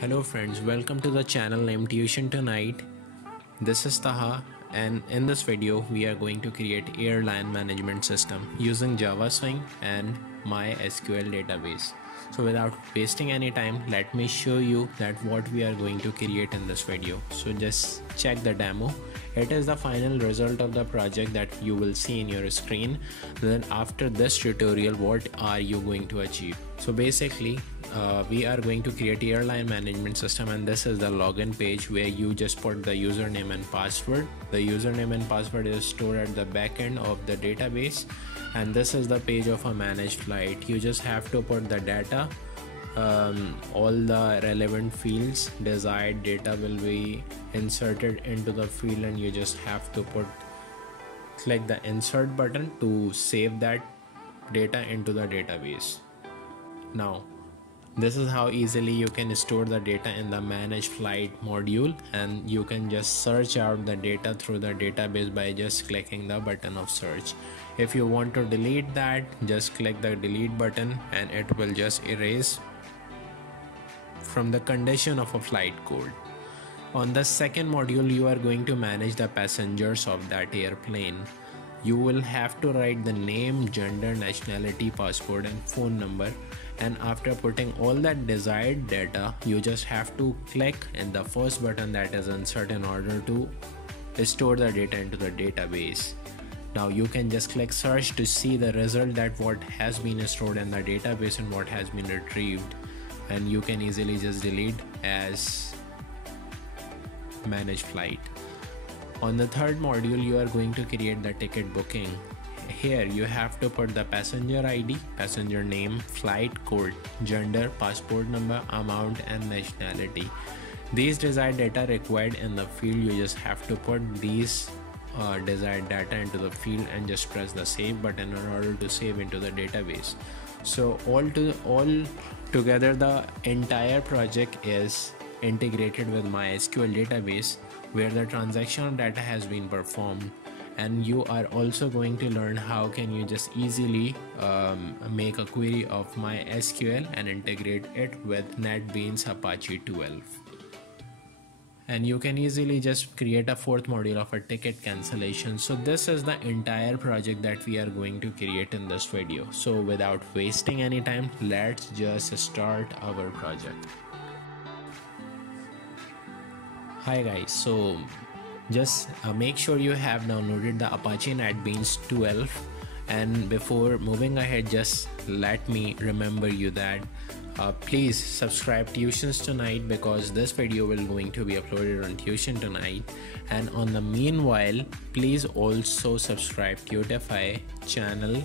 Hello friends, welcome to the channel named Tuition Tonight. This is Taha, and in this video we are going to create Airline Management System using JSWINGS and MYSQL Database. So without wasting any time, let me show you that what we are going to create in this video. So just check the demo. It is the final result of the project that you will see in your screen. Then after this tutorial, what are you going to achieve? So basically we are going to create Airline Management System, and this is the login page where you just put the username and password. The username and password is stored at the back end of the database, and this is the page of a managed flight. You just have to put the data, all the relevant fields. Desired data will be inserted into the field, and you just have to click the insert button to save that data into the database. Now this is how easily you can store the data in the manage flight module, and you can just search out the data through the database by just clicking the button of search. If you want to delete that, just click the delete button and it will just erase from the condition of a flight code. On the second module, you are going to manage the passengers of that airplane. You will have to write the name, gender, nationality, passport and phone number, and after putting all that desired data, you just have to click in the first button, that is insert, in order to store the data into the database. Now you can just click search to see the result, that what has been stored in the database and what has been retrieved, and you can easily just delete as manage flight. On the third module, you are going to create the ticket booking. Here you have to put the passenger ID, passenger name, flight code, gender, passport number, amount and nationality. These desired data required in the field, you just have to put these desired data into the field and just press the save button in order to save into the database. So all together the entire project is integrated with MySQL database, where the transactional data has been performed, and you are also going to learn how can you just easily make a query of MySQL and integrate it with NETBEANS Apache 12. And you can easily just create a fourth module of a ticket cancellation. So this is the entire project that we are going to create in this video. So without wasting any time, let's just start our project. Hi guys, so just make sure you have downloaded the Apache NetBeans 12, and before moving ahead, just let me remember you that please subscribe Tuitions Tonight, because this video will going to be uploaded on Tuition Tonight, and on the meanwhile please also subscribe to Tutify channel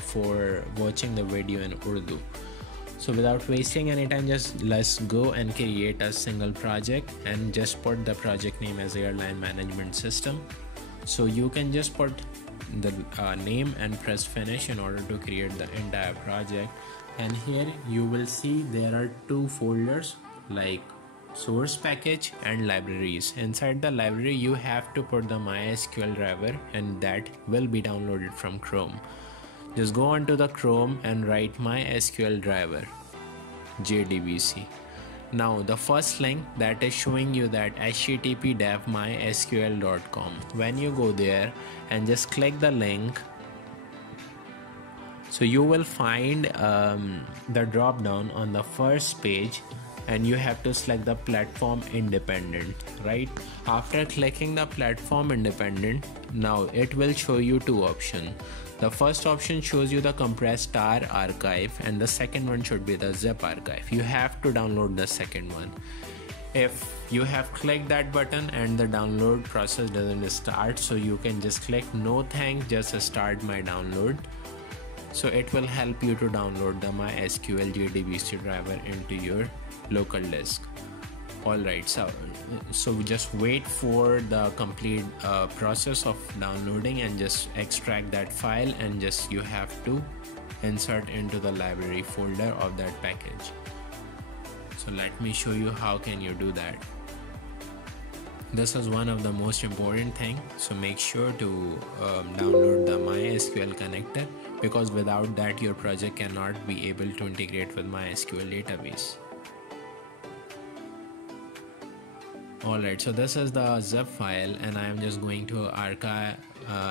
for watching the video in Urdu. So without wasting any time, just let's go and create a single project, and just put the project name as Airline Management System. So you can just put the name and press finish in order to create the entire project. And here you will see there are two folders like source package and libraries. Inside the library you have to put the MySQL driver, and that will be downloaded from Chrome. Just go onto the Chrome and write MySQL driver jdbc. Now the first link that is showing you that http://mysql.com. When you go there and just click the link, so you will find the drop down on the first page, and you have to select the platform independent, right? After clicking the platform independent, now it will show you two options. The first option shows you the compressed tar archive, and the second one should be the zip archive. You have to download the second one. If you have clicked that button and the download process doesn't start, so you can just click no thanks, just start my download. So it will help you to download the MySQL JDBC driver into your local disk. Alright, so just wait for the complete process of downloading, and just extract that file, and just you have to insert into the library folder of that package. So let me show you how can you do that. This is one of the most important thing, so make sure to download the MySQL connector, because without that your project cannot be able to integrate with MySQL database. Alright, so this is the zip file and I am just going to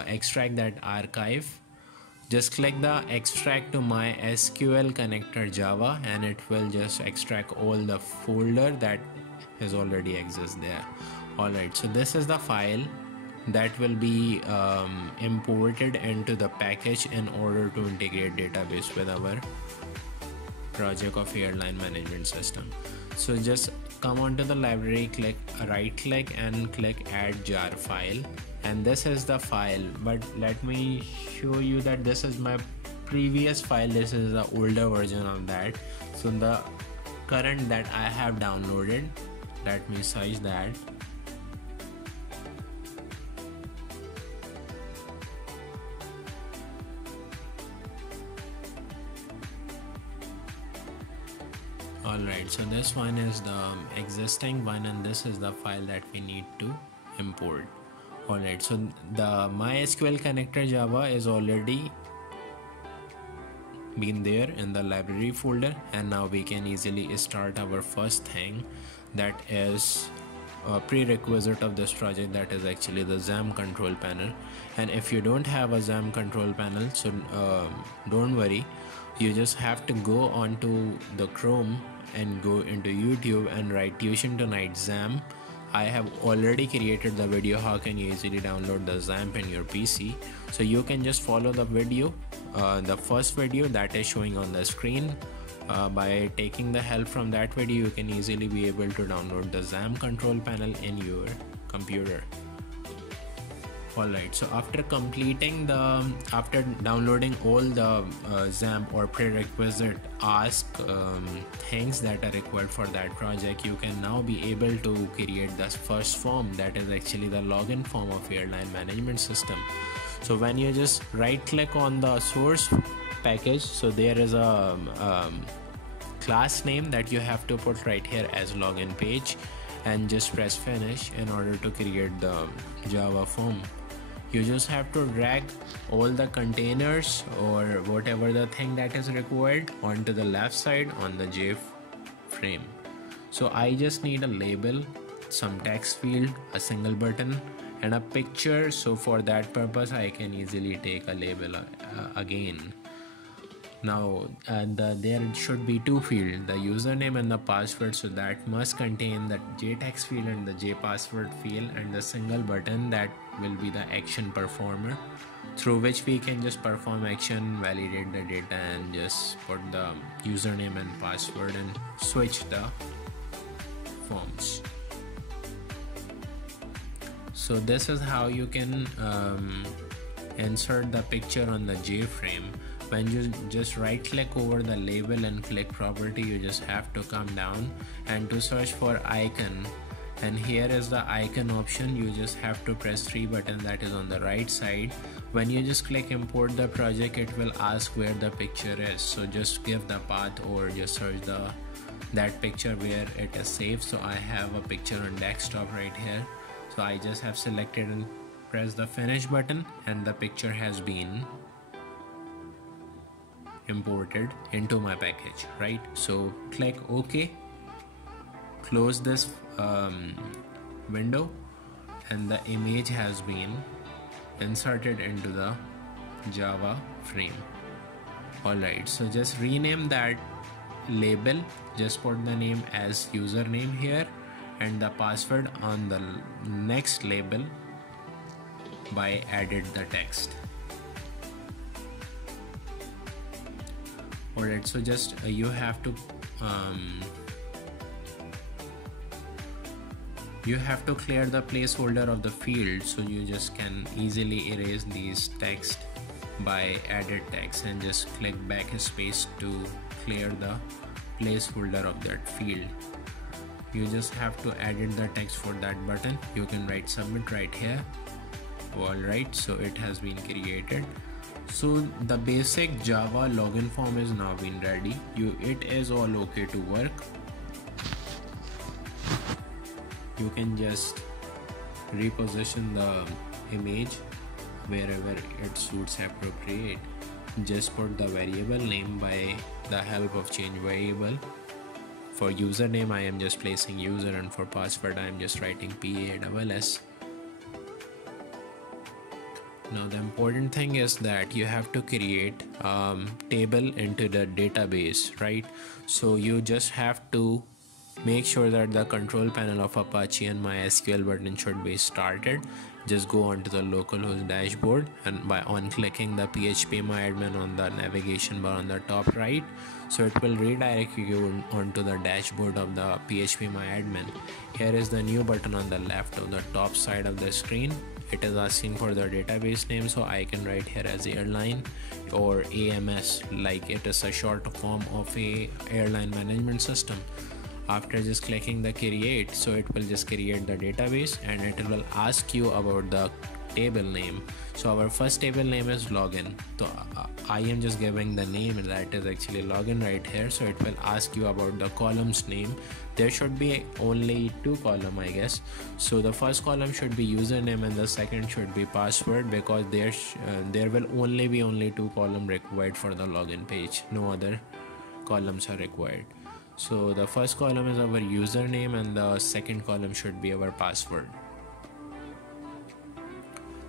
extract that archive. Just click the extract to MySQL connector Java and it will just extract all the folder that is already exists there. Alright, so this is the file that will be imported into the package in order to integrate database with our project of Airline Management System. So just come onto the library, right click and click add jar file, and this is the file. But let me show you that this is my previous file. This is the older version of that. So the current that I have downloaded, let me search that. Alright, so this one is the existing one and this is the file that we need to import. Alright, so the MySQL connector Java is already been there in the library folder, and now we can easily start our first thing, that is a prerequisite of this project, that is actually the XAMPP control panel. And if you don't have a XAMPP control panel, so don't worry, you just have to go onto the Chrome and go into YouTube and write Tuition Tonight XAMPP. I have already created the video how can you easily download the XAMPP in your PC. So you can just follow the video, the first video that is showing on the screen. By taking the help from that video, you can easily be able to download the XAMPP control panel in your computer. Alright, so after downloading all the XAMPP or prerequisite things that are required for that project, you can now be able to create the first form, that is actually the login form of Airline Management System. So when you just right click on the source package, so there is a class name that you have to put right here as login page, and just press finish in order to create the Java form. You just have to drag all the containers or whatever the thing that is required onto the left side on the J frame. So I just need a label, some text field, a single button and a picture. So for that purpose I can easily take a label again. Now there should be two fields, the username and the password, so that must contain the JText field and the JPassword field, and the single button that will be the action performer, through which we can just perform action, validate the data and just put the username and password and switch the forms. So this is how you can insert the picture on the J frame. When you just right click over the label and click property, you just have to come down and to search for icon, and here is the icon option. You just have to press 3 button that is on the right side. When you just click import the project, it will ask where the picture is, so just give the path or just search that picture where it is saved. So I have a picture on desktop right here, so I just have selected and press the finish button, and the picture has been imported into my package, right? So click OK, close this window, and the image has been inserted into the Java frame. Alright, so just rename that label, just put the name as username here and the password on the next label by added the text. Alright, so just you have to clear the placeholder of the field, so you just can easily erase these text by added text, and just click backspace to clear the placeholder of that field. You just have to edit the text for that button. You can write submit right here. Alright, so it has been created. So the basic Java login form is now been ready. It is all okay to work. You can just reposition the image wherever it suits appropriate. Just put the variable name by the help of change variable. for username I am just placing user, and for password I am just writing PASS. Now the important thing is that you have to create table into the database, right? So you just have to make sure that the control panel of Apache and MySQL button should be started. Just go onto the localhost dashboard, and by on clicking the phpMyAdmin on the navigation bar on the top right, so it will redirect you onto the dashboard of the phpMyAdmin. Here is the new button on the left of the top side of the screen. It is asking for the database name, so I can write here as Airline or AMS, like it is a short form of a Airline Management System. After just clicking the create, so it will just create the database, and it will ask you about the table name. So our first table name is login, so I am just giving the name, and that is actually login right here. So it will ask you about the columns name. There should be only two columns, I guess. So the first column should be username and the second should be password, because there will only be two columns required for the login page. No other columns are required. So the first column is our username and the second column should be our password.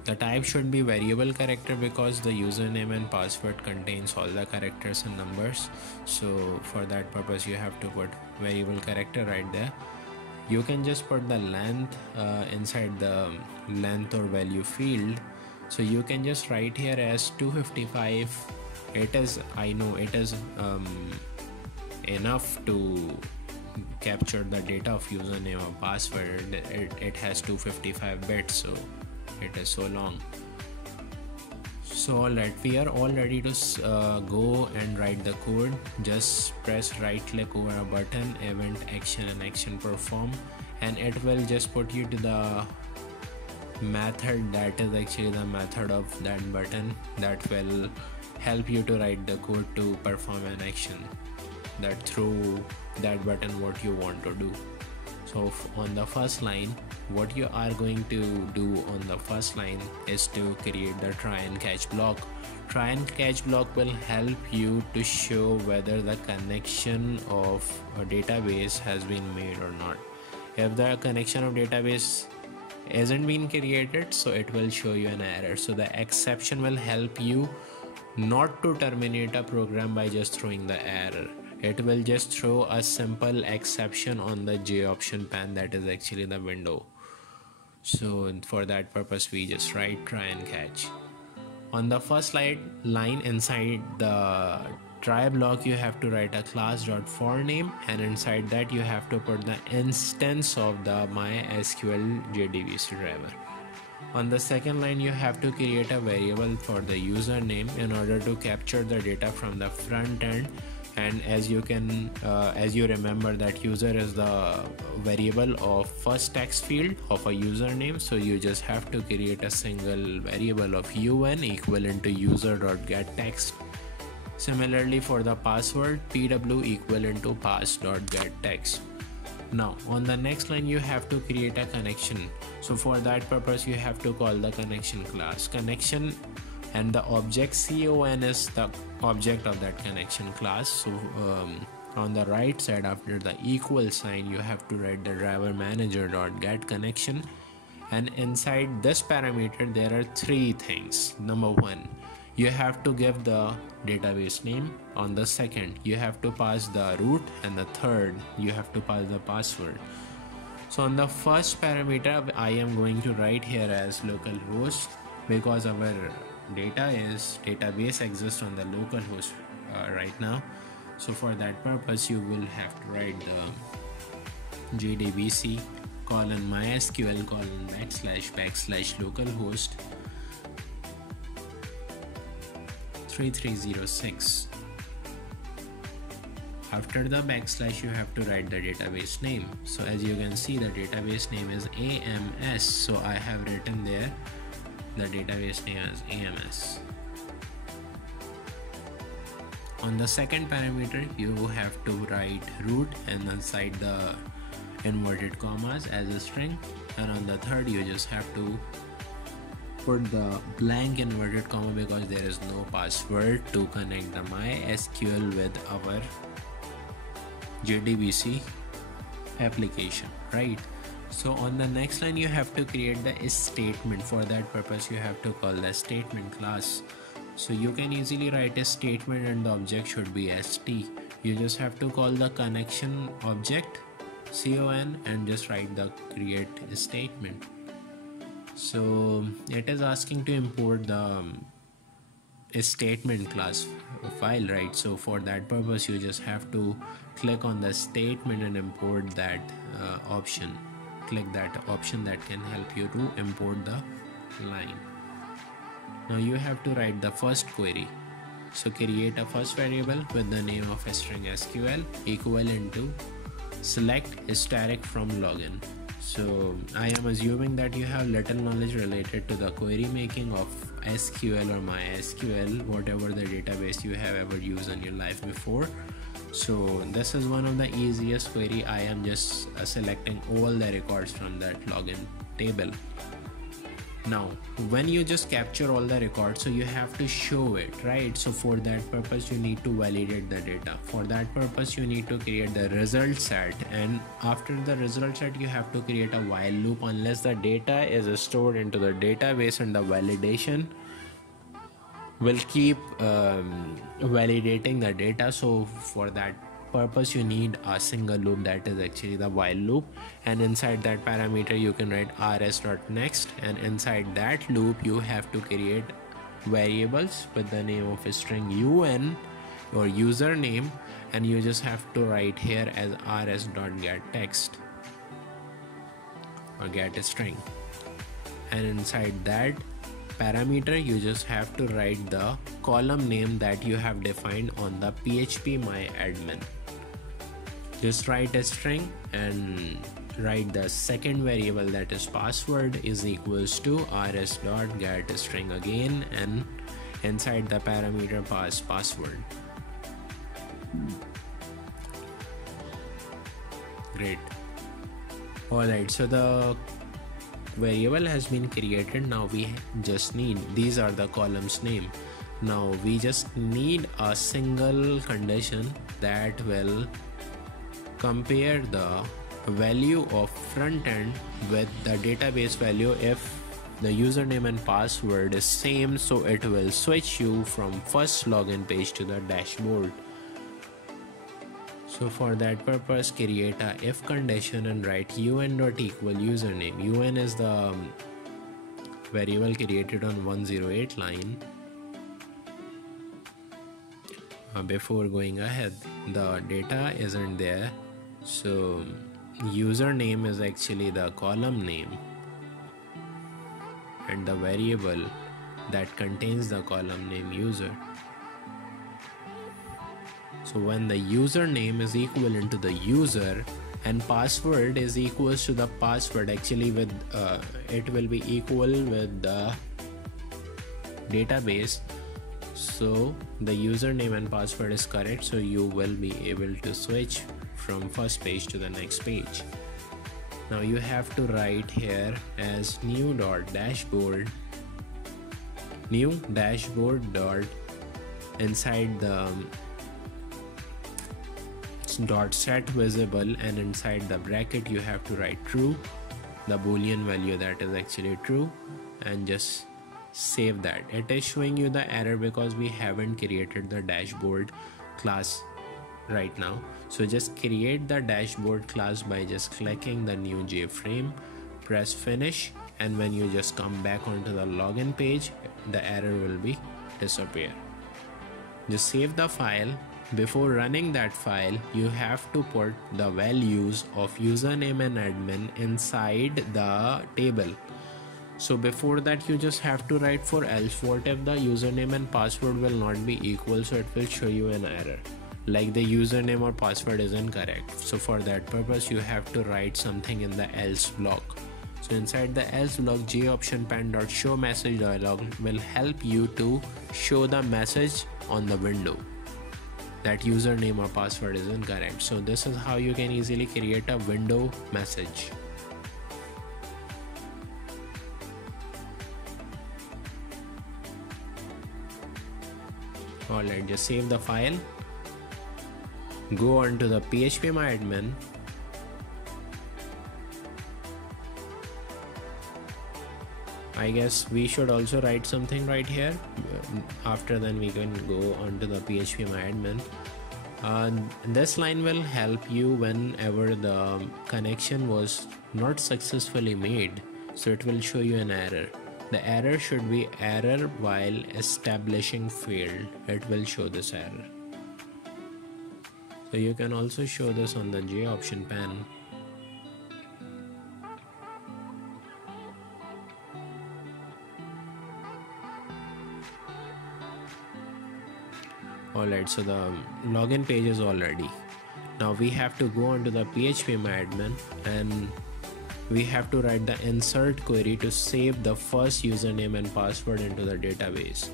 The type should be variable character, because the username and password contains all the characters and numbers. So for that purpose you have to put variable character right there. You can just put the length inside the length or value field. So you can just write here as 255. It is, I know it is enough to capture the data of username or password. It has 255 bits, so it is so long. So alright, we are all ready to go and write the code. Just press right click over a button, event action and action perform, and it will just put you to the method that is actually the method of that button that will help you to write the code to perform an action that through that button what you want to do. So on the first line, what you are going to do on the first line is to create the try and catch block. Try and catch block will help you to show whether the connection of a database has been made or not. If the connection of database isn't been created, so it will show you an error. So the exception will help you not to terminate a program by just throwing the error. It will just throw a simple exception on the J option pan, that is actually the window. So for that purpose we just write try and catch. On the first line inside the try block you have to write a class.forName, and inside that you have to put the instance of the MySQL JDBC driver. On the second line you have to create a variable for the username in order to capture the data from the front end. And as you remember that user is the variable of first text field of a username, so you just have to create a single variable of un equivalent to user.getText. Similarly for the password, pw equivalent to pass.getText. Now on the next line you have to create a connection. So for that purpose you have to call the connection class. Connection and the object con is the object of that connection class. So on the right side after the equal sign you have to write the driver manager.getConnection, and inside this parameter there are three things. Number one, you have to give the database name. On the second you have to pass the root, and the third you have to pass the password. So on the first parameter I am going to write here as localhost, because our database exists on the localhost right now. So for that purpose you will have to write the jdbc :mysql / localhost 3306. After the backslash you have to write the database name. So as you can see the database name is AMS, so I have written there the database name as AMS. On the second parameter you have to write root and inside the inverted commas as a string, and on the third you just have to put the blank inverted comma because there is no password to connect the MySQL with our JDBC application, right? So on the next line you have to create the statement. For that purpose you have to call the statement class. So you can easily write a statement and the object should be st. You just have to call the connection object con and just write the create statement. So it is asking to import the statement class file, right? So for that purpose you just have to click on the statement and import that option. Click that option that can help you to import the line. Now you have to write the first query. So create a first variable with the name of a string SQL equivalent to select asterisk from login. So I am assuming that you have little knowledge related to the query making of SQL or MySQL, whatever the database you have ever used in your life before. So this is one of the easiest query. I am just selecting all the records from that login table. Now when you just capture all the records, so you have to show it, right? So for that purpose you need to validate the data. For that purpose you need to create the result set, and after the result set you have to create a while loop unless the data is stored into the database, and the validation will keep validating the data. So for that purpose you need a single loop, that is actually the while loop, and inside that parameter you can write rs.next, and inside that loop you have to create variables with the name of a string un or username, and you just have to write here as rs.getText or get a string, and inside that parameter you just have to write the column name that you have defined on the phpMyAdmin. Just write a string and write the second variable, that is password, is equals to rs.getString again, and inside the parameter pass password. Great. Alright, so the variable has been created. Now we just need, these are the columns name. Now we just need a single condition that will compare the value of front end with the database value. If the username and password is same, so it will switch you from first login page to the dashboard. So for that purpose create a if condition and write un.equal username. Un is the variable created on 108 line. Before going ahead, the data isn't there, so username is actually the column name, and the variable that contains the column name user. So when the username is equivalent to the user and password is equals to the password, actually with it will be equal with the database. So the username and password is correct, so you will be able to switch from first page to the next page. Now you have to write here as new dashboard dot inside the dot set visible, and inside the bracket you have to write true, the boolean value that is actually true, and just save that. It is showing you the error because we haven't created the dashboard class right now. So just create the dashboard class by just clicking the new JFrame, press finish, and when you just come back onto the login page, the error will be disappear. Just save the file. Before running that file, you have to put the values of username and admin inside the table. So before that you just have to write for else. What if the username and password will not be equal? So it will show you an error like the username or password is incorrect. So for that purpose you have to write something in the else block. So inside the else block, JOptionPan.show message dialog will help you to show the message on the window that username or password is incorrect. So this is how you can easily create a window message. Alright, just save the file go on to the phpMyAdmin. I guess we should also write something right here. After then we can go on to the phpMyAdmin. This line will help you whenever the connection was not successfully made. So it will show you an error. The error should be error while establishing field. It will show this error. So you can also show this on the J option pane. Alright, so the login page is all ready. Now we have to go on to the phpMyAdmin and we have to write the insert query to save the first username and password into the database.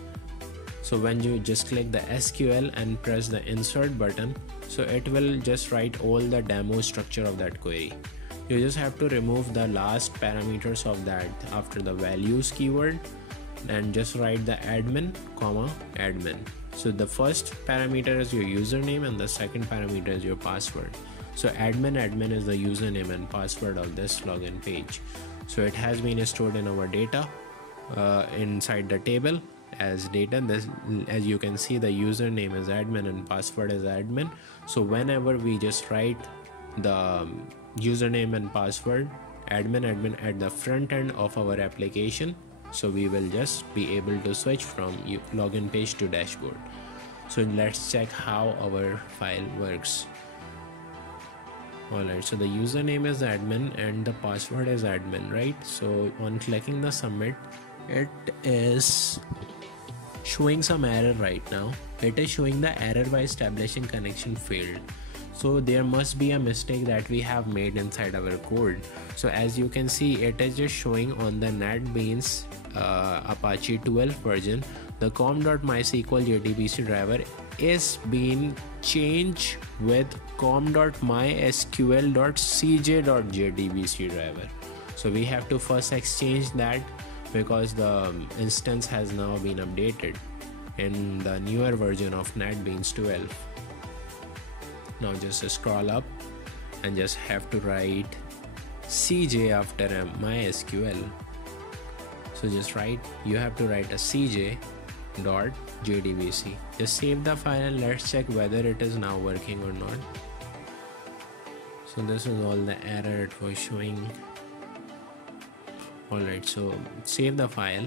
So when you just click the SQL and press the insert button, so it will just write all the demo structure of that query. You just have to remove the last parameters of that after the values keyword and just write the admin, admin. So the first parameter is your username and the second parameter is your password. So admin is the username and password of this login page. So it has been stored in our data inside the table as data. As you can see, the username is admin and password is admin. So whenever we just write the username and password admin at the front end of our application, so we will just be able to switch from login page to dashboard. So let's check how our file works. Alright, so the username is admin and the password is admin, right? So on clicking the submit, it is showing some error right now. It is showing the error by establishing connection failed. So there must be a mistake that we have made inside our code. So as you can see, it is just showing on the NETBEANS Apache 12 version, the com.mysql jdbc driver is being changed with com.mysql.cj.jdbc driver. So we have to first exchange that because the instance has now been updated in the newer version of NETBEANS 12. Now just scroll up and just have to write cj after MySQL. So just you have to write a cj.jdbc. Just save the file and let's check whether it is now working or not. So this is all the error it was showing. Alright, so save the file,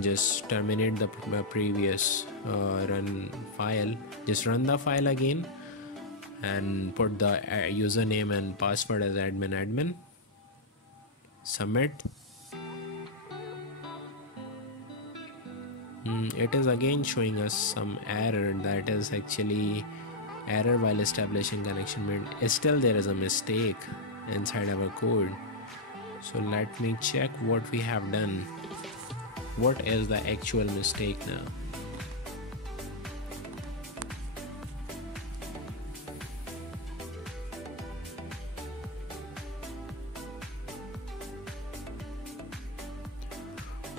just terminate the previous run file, just run the file again and put the username and password as admin, submit. It is again showing us some error, that is actually error while establishing connection made. Still there is a mistake inside our code. So let me check what we have done. What is the actual mistake now?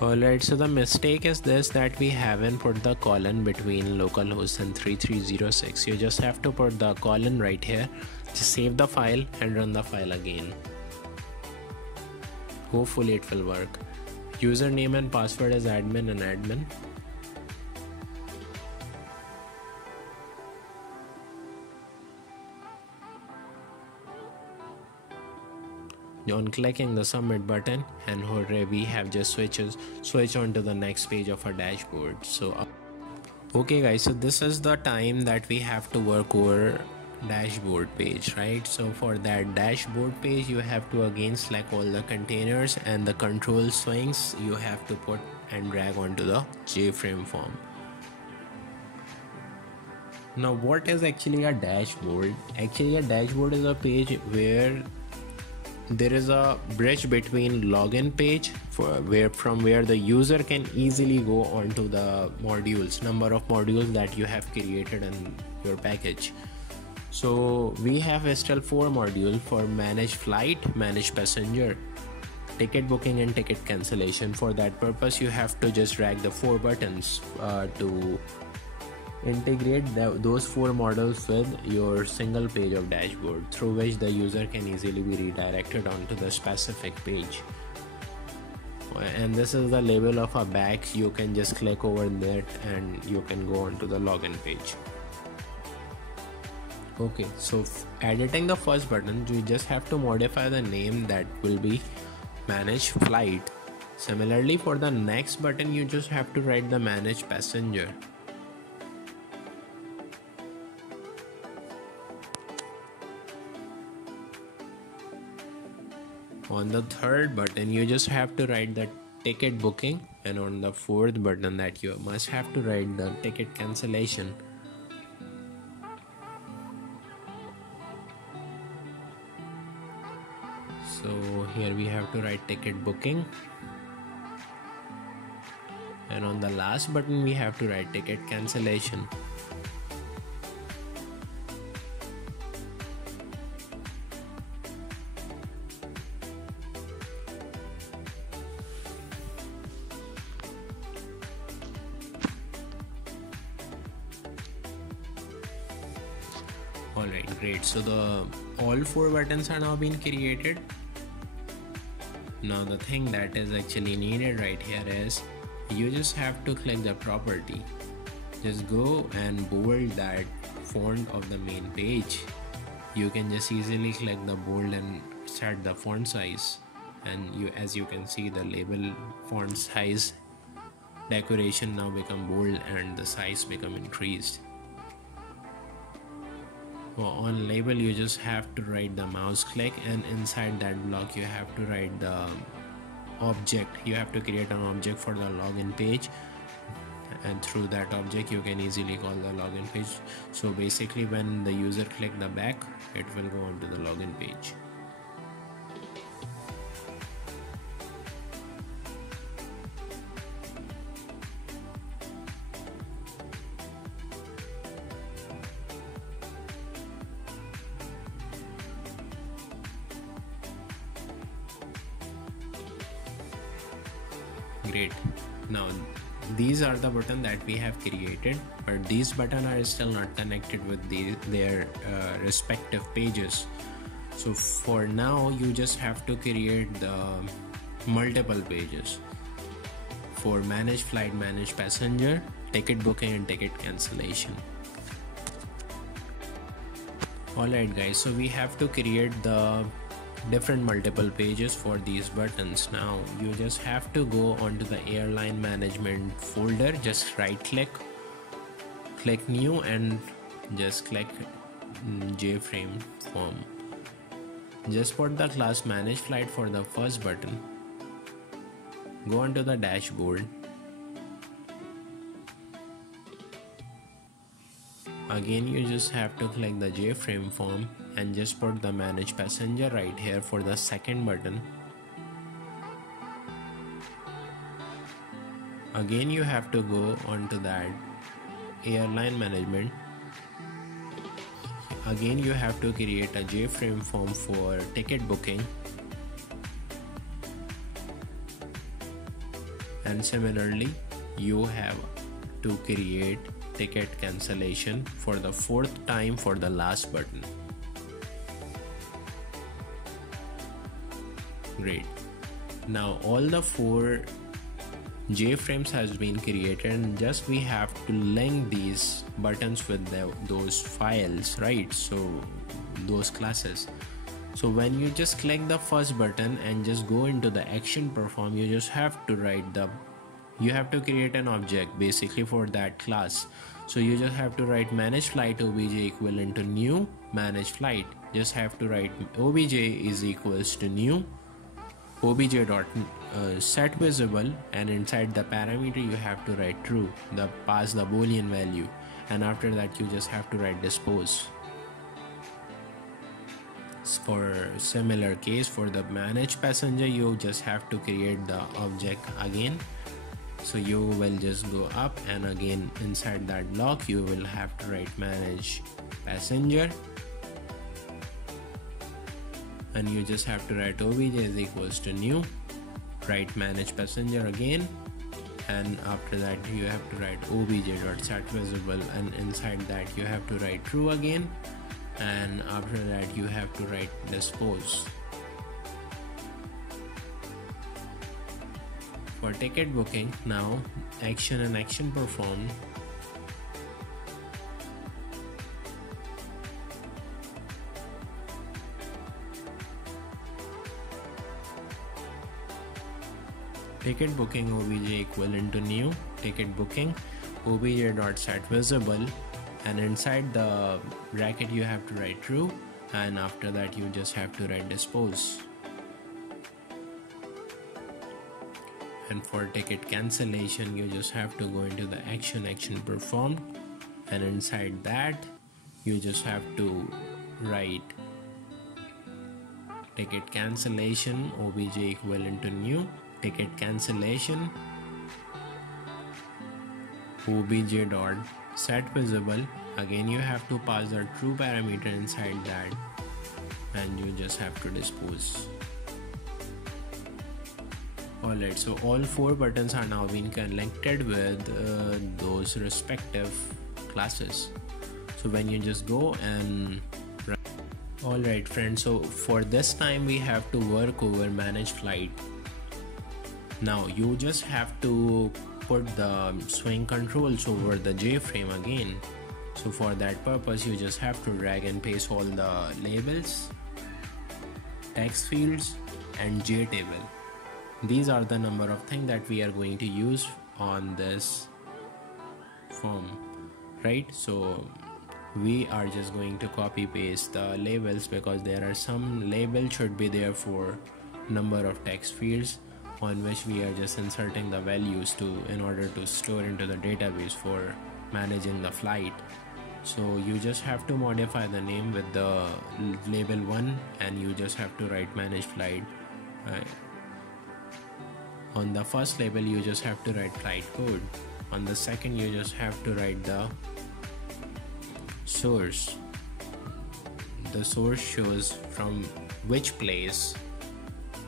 Alright, so the mistake is this, that we haven't put the colon between localhost and 3306. You just have to put the colon right here. Just save the file and run the file again. Hopefully it will work. Username and password is admin and admin. On clicking the submit button, and hooray, we have just switch on to the next page of our dashboard. So okay guys, so this is the time that we have to work over dashboard page, right? So for that dashboard page, you have to again select all the containers and the control swings you have to put and drag onto the JFrame form. Now what is actually a dashboard? Actually a dashboard is a page where there is a bridge between login page from where the user can easily go onto the modules, number of modules that you have created in your package. So we have still 4 modules for manage flight, manage passenger, ticket booking and ticket cancellation. For that purpose you have to just drag the 4 buttons to Integrate those four models with your single page of dashboard, through which the user can easily be redirected onto the specific page. And this is the label of a bag. You can just click over that and you can go onto the login page. Okay, so editing the first button, you just have to modify the name, that will be manage flight. Similarly, for the next button, you just have to write the manage passenger. On the third button, you just have to write the ticket booking, and on the fourth button, that you must have to write the ticket cancellation. So here we have to write ticket booking, and on the last button we have to write ticket cancellation. Alright, great. So all four buttons are now being created. Now the thing that is actually needed right here is you just have to click the property. Just go and bold that font of the main page. You can just easily click the bold and set the font size, and as you can see, the label font size decoration now become bold and the size become increased. On label, you just have to write the mouse click, and inside that block you have to write the object. You have to create an object for the login page, and through that object you can easily call the login page. So basically, when the user click the back, it will go onto the login page. Great. Now these are the buttons that we have created, but these buttons are still not connected with their respective pages. So for now, you just have to create the multiple pages for manage flight, manage passenger, ticket booking, and ticket cancellation. Alright guys, so we have to create the different multiple pages for these buttons. Now you just have to go onto the airline management folder, just right click, click new, and just click JFrame form. Just put the class manage flight for the first button, go onto the dashboard, again you just have to click the JFrame form and just put the manage passenger right here for the second button. Again you have to go onto that airline management. Again you have to create a JFrame form for ticket booking, and similarly you have to create ticket cancellation for the fourth time for the last button. Great. Now all the four JFrames has been created, and just we have to link these buttons with those files, right? So those classes. So when you just click the first button and just go into the action perform, you just have to you have to create an object basically for that class. So you just have to write manage flight obj equivalent to new manage flight. Just have to write obj is equals to new obj dot set visible, and inside the parameter you have to write true, pass the boolean value, and after that you just have to write dispose. For similar case, for the manage passenger, you just have to create the object again. So you will just go up, and again inside that block you will have to write manage passenger, and you just have to write obj is equals to new, write manage passenger again, and after that you have to write obj.setVisible, and inside that you have to write true again, and after that you have to write dispose. For ticket booking, now action and action performed. Ticket booking obj equivalent to new ticket booking obj.setVisible, and inside the bracket you have to write true, and after that you just have to write dispose. And for ticket cancellation, you just have to go into the action performed, and inside that you just have to write ticket cancellation obj equivalent to new ticket cancellation obj.setVisible. Again you have to pass the true parameter inside that, and you just have to dispose. Alright, so all 4 buttons are now being connected with those respective classes. So when you just go and alright friends, so for this time we have to work over manage flight. Now you just have to put the swing controls over the JFrame again. So for that purpose you just have to drag and paste all the labels, text fields and JTable. These are the number of things that we are going to use on this form, right? So we are just going to copy paste the labels, because there are some labels should be there for number of text fields on which we are just inserting the values in order to store into the database for managing the flight. So you just have to modify the name with the label 1, and you just have to write manage flight. On the first label you just have to write flight code. On the second you just have to write the source. The source shows from which place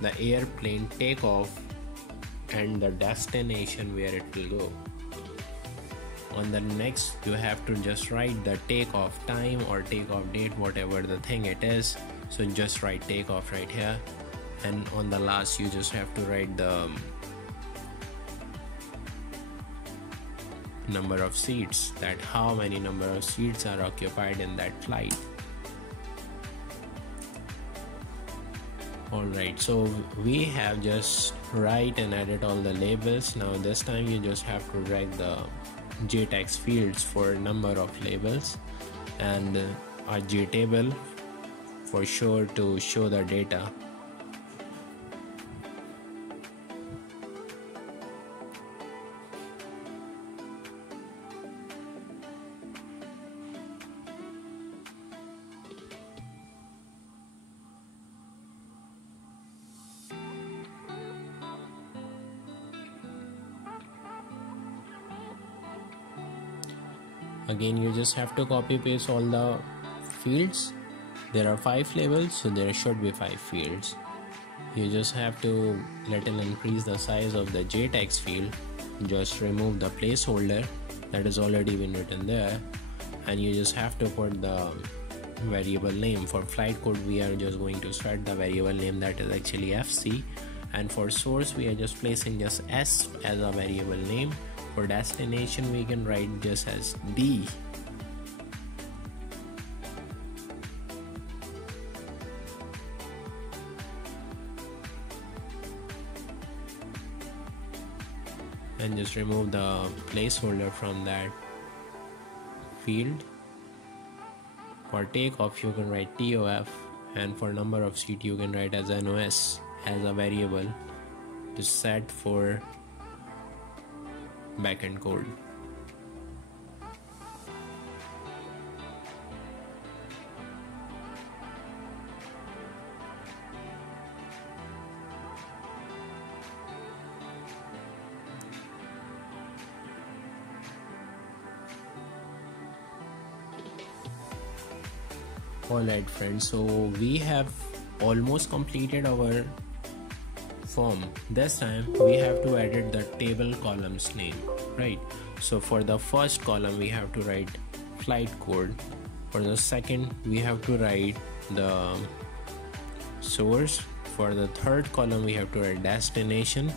the airplane take off and the destination where it will go. On the next you have to just write the takeoff time or takeoff date, whatever the thing it is. So just write takeoff right here, and on the last you just have to write the number of seats, that how many number of seats are occupied in that flight. Alright, so we have just write and edit all the labels. Now this time you just have to drag the JText fields for number of labels, and a JTable for sure to show the data. Again you just have to copy paste all the fields. There are 5 labels, so there should be 5 fields. You just have to little increase the size of the JText field. Just remove the placeholder that is already been written there, and you just have to put the variable name. For flight code we are just going to set the variable name that is actually FC, and for source we are just placing just S as a variable name. For destination we can write just as D. And just remove the placeholder from that field. For takeoff you can write TOF, and for number of seat you can write as NOS as a variable to set for backend code. Alright friends, so we have almost completed our form. This time we have to edit the table columns name, right? So for the first column we have to write flight code. For the second we have to write the source. For the third column we have to write destination.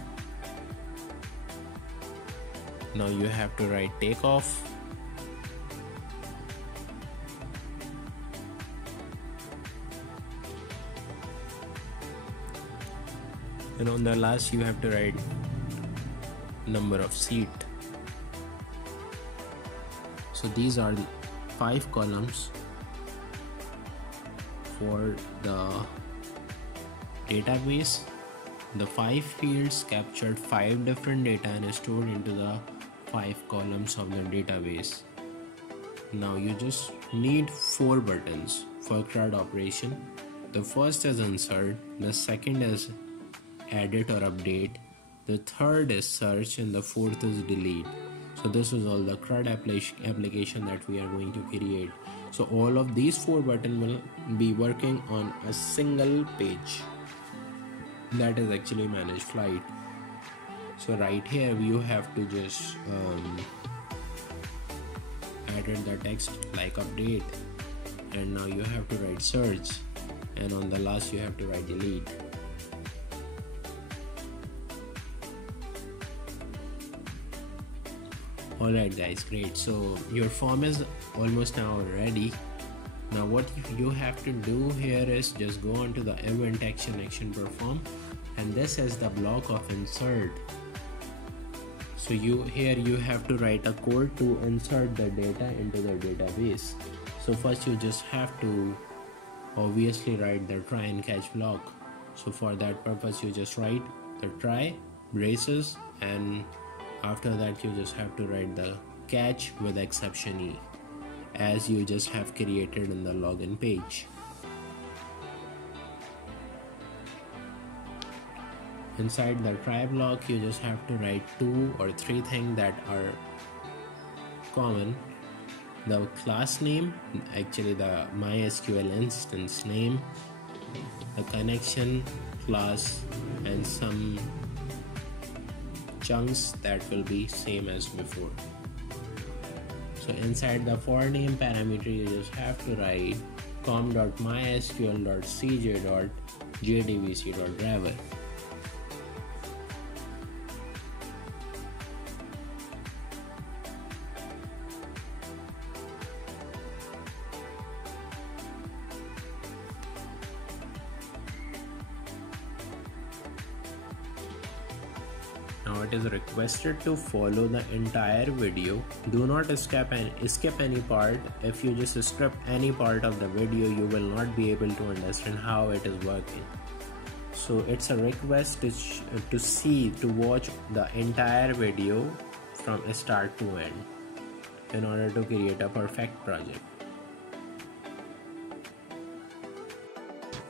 Now you have to write takeoff. And on the last you have to write number of seat. So these are the 5 columns for the database. The 5 fields captured 5 different data and is stored into the 5 columns of the database. Now you just need 4 buttons for CRUD operation. The first is insert, the second is edit or update, the third is search, and the fourth is delete. So this is all the CRUD application that we are going to create. So all of these 4 buttons will be working on a single page, that is actually manage flight. So right here you have to just edit the text like update, and now you have to write search, and on the last you have to write delete. Alright guys, great. So your form is almost now ready. Now what you have to do here is just go onto the event action perform, and this is the block of insert. So here you have to write a code to insert the data into the database. So first you just have to obviously write the try and catch block. So for that purpose you just write the try braces, and after that you just have to write the catch with exception E, as you just have created in the login page. Inside the try block you just have to write 2 or 3 things that are common. The class name, actually the MySQL instance name, the connection class, and some chunks that will be same as before. So inside the for name parameter you just have to write com.mysql.cj.jdbc.driver. Now it is requested to follow the entire video. Do not skip any part. If you just skip any part of the video, you will not be able to understand how it is working. So it's a request to watch the entire video from start to end in order to create a perfect project.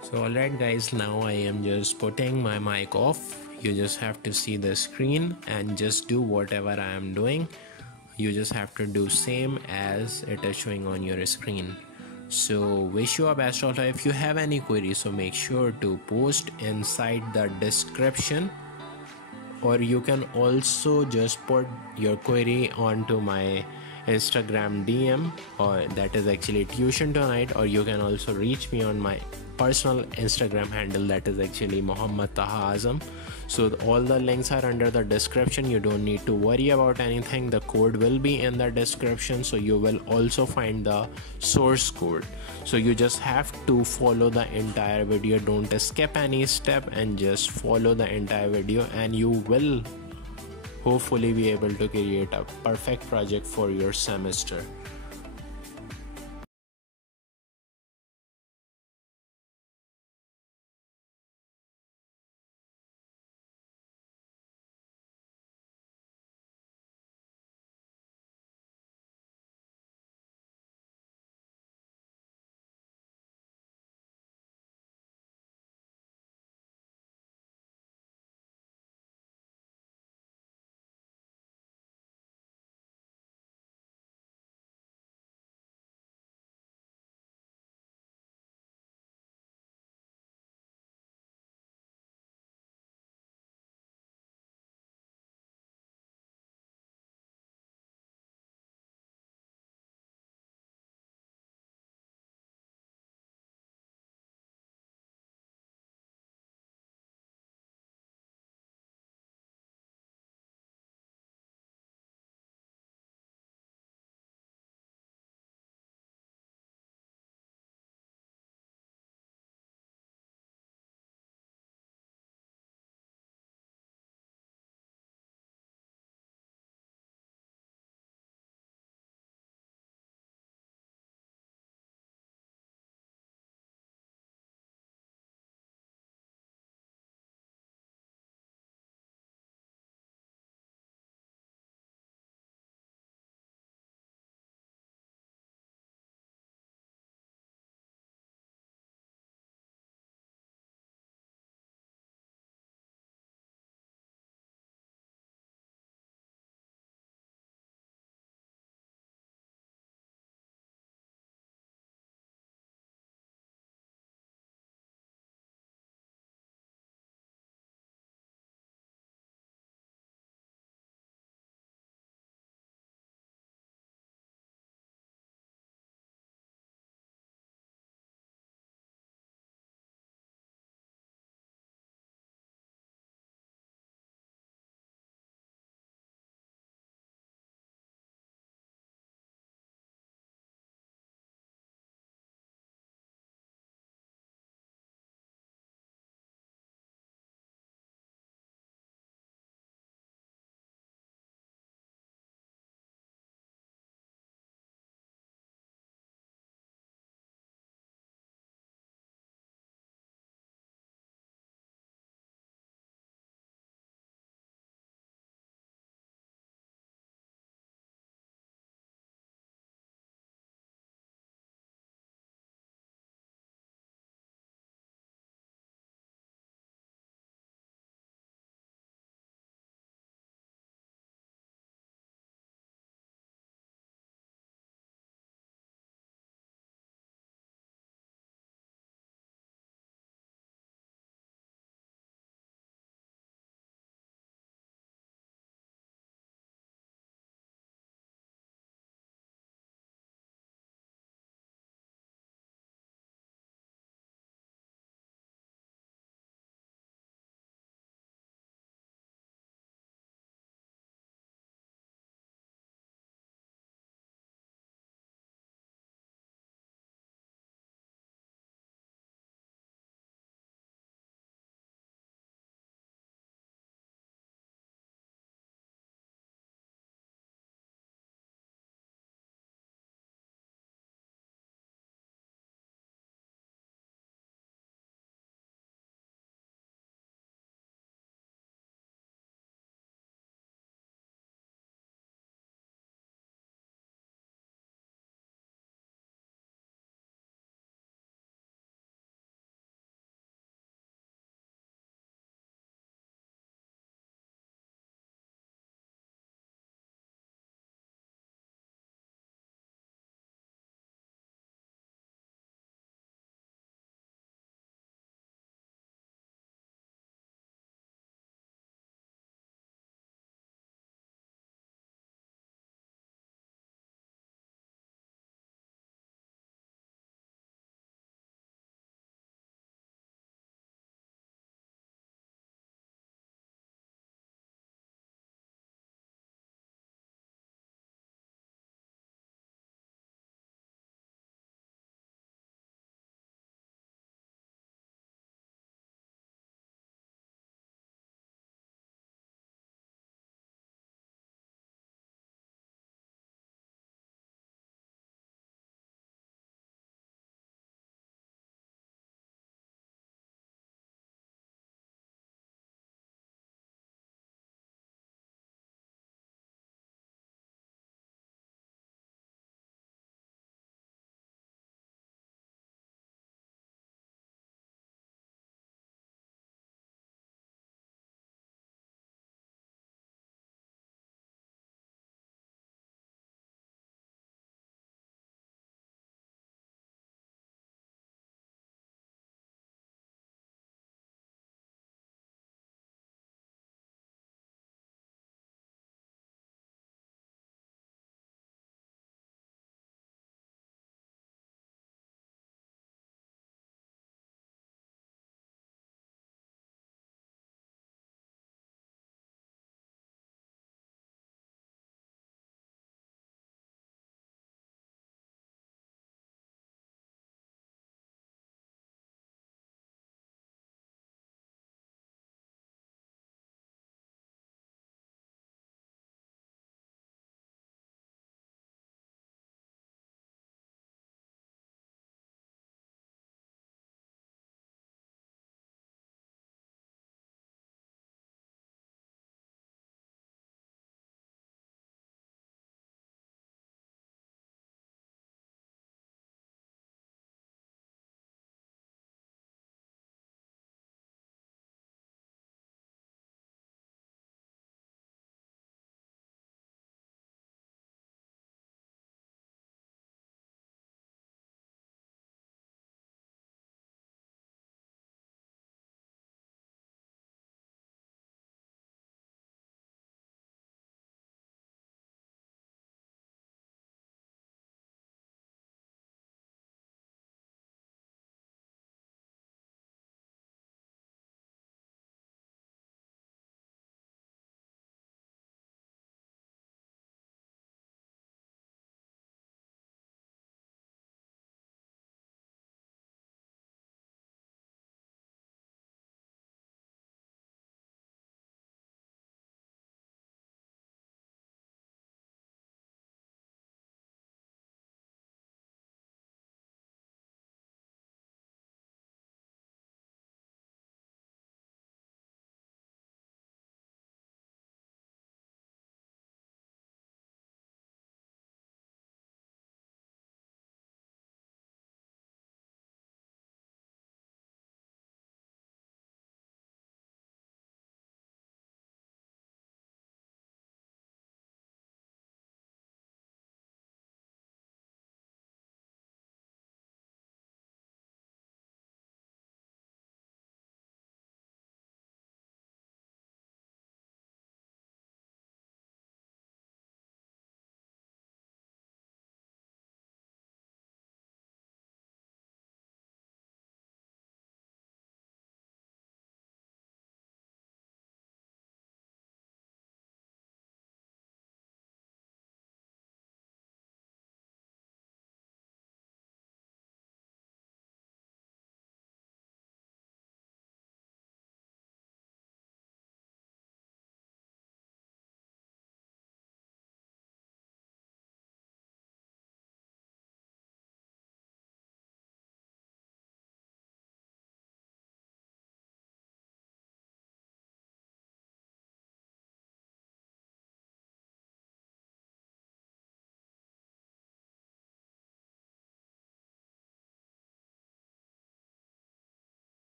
So alright guys, now I am just putting my mic off. You just have to see the screen and just do whatever I am doing. You just have to do same as it is showing on your screen. So wish you a best of luck. If you have any queries, so make sure to post inside the description, or you can also just put your query onto my Instagram DM, or that is actually tuitionstonight, or you can also reach me on my personal Instagram handle, that is actually Muhammad Taha Azam. So all the links are under the description. You don't need to worry about anything. The code will be in the description, so you will also find the source code. So you just have to follow the entire video. Don't skip any step and just follow the entire video, and you will hopefully be able to create a perfect project for your semester.